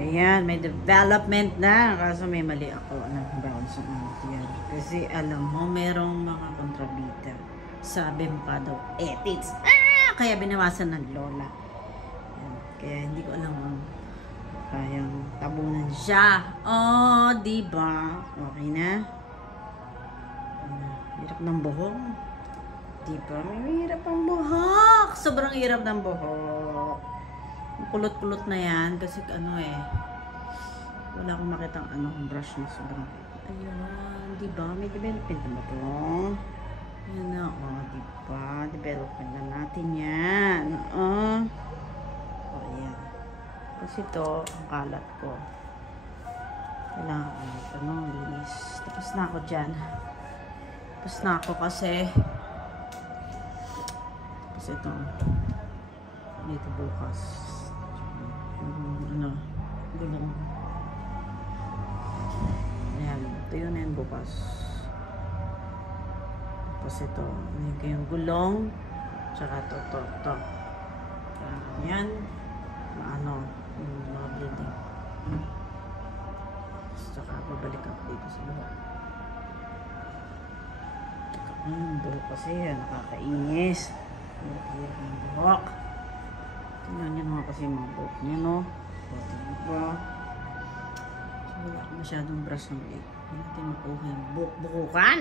Ayan, may development na. Kaso may mali ako. Brown sa yan. Kasi alam mo, merong mga kontrabida. Sabi mo pa daw, ethics. Kaya binawasan ng lola. Ayan. Kaya hindi ko alam kung kayang tabunan siya. Oh, diba? Okay na? Hirap ng buhok. Diba? May hirap ang buhok. Sobrang hirap ng buhok. Kulot-kulot na yan kasi wala akong makitang brush na sobrang ayun, diba? May development na ba ito? Ayan na, diba? Development na natin yan. Ayan. Kasi ito, ang kalat ko. Kailangan linis. Tapos na ako dyan. Tapos na ako kasi ito dito bukas gulong. Ayan, ito yun yan bukas. Tapos ito yung gulong tsaka ito yan yung mga building. Tsaka babalik ako dito sa buhok. Buhok kasi nakakainis. Hirap ng buhok. Tingnan nyo naman kasi yung mga buhok niya, no? Diba? So, wala akong masyadong brush ng egg. Hindi natin makuha yung buhok-buhukan.